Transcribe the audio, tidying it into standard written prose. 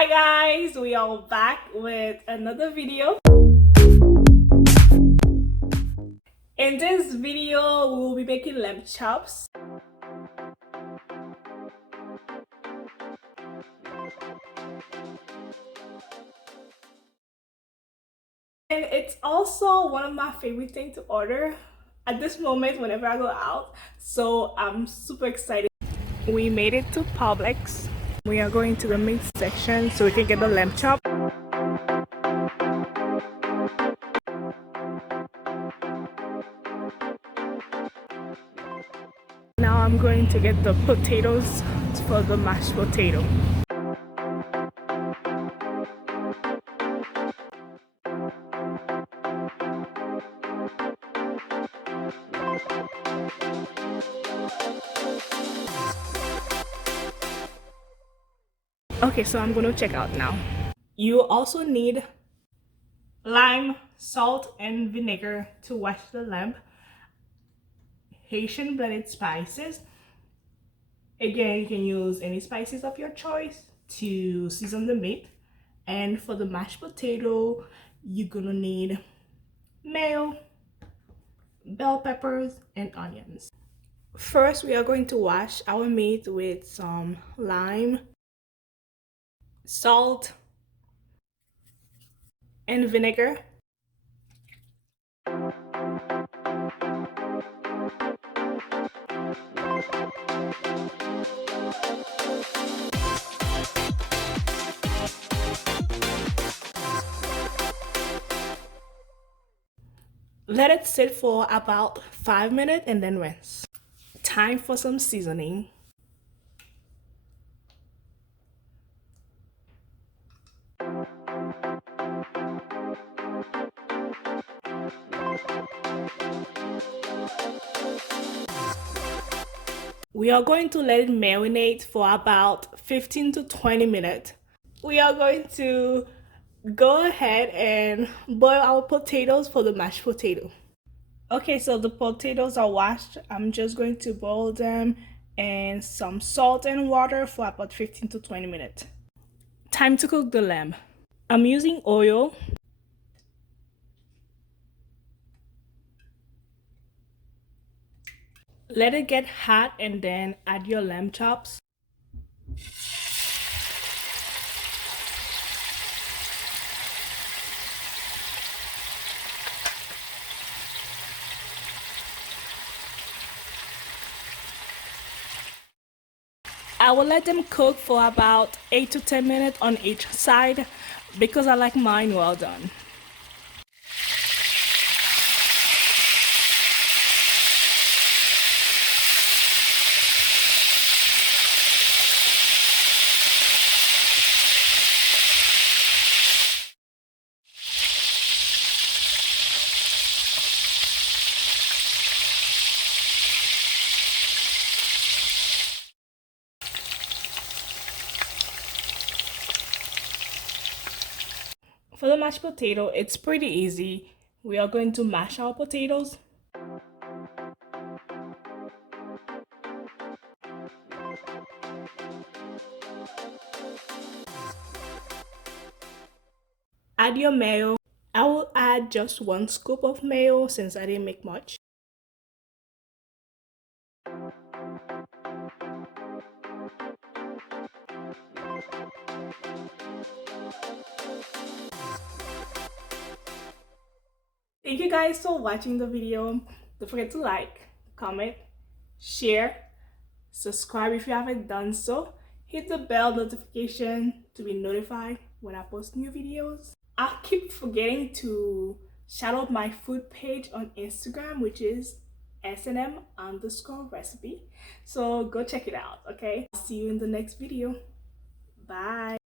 Hi guys, we are back with another video. In this video, we will be making lamb chops. And it's also one of my favorite things to order at this moment whenever I go out. So I'm super excited. We made it to Publix. We are going to the meat section so we can get the lamb chop. Now I'm going to get the potatoes for the mashed potato. Okay, so I'm gonna check out now. You also need lime, salt, and vinegar to wash the lamb. Haitian blended spices. Again, you can use any spices of your choice to season the meat. And for the mashed potato, you're gonna need mayo, bell peppers, and onions. First, we are going to wash our meat with some lime, salt, and vinegar. Let it sit for about 5 minutes and then rinse. Time for some seasoning. We are going to let it marinate for about 15 to 20 minutes. We are going to go ahead and boil our potatoes for the mashed potato. Okay, so the potatoes are washed. I'm just going to boil them in some salt and water for about 15 to 20 minutes. Time to cook the lamb. I'm using oil. Let it get hot and then add your lamb chops. I will let them cook for about 8 to 10 minutes on each side because I like mine well done. For the mashed potato, it's pretty easy. We are going to mash our potatoes. Add your mayo. I will add just 1 scoop of mayo since I didn't make much. Thank you guys for watching the video. Don't forget to like, comment, share, subscribe if you haven't done so. Hit the bell notification to be notified when I post new videos. I keep forgetting to shout out my food page on Instagram, which is snm_recipe. So go check it out, okay? I'll see you in the next video. Bye.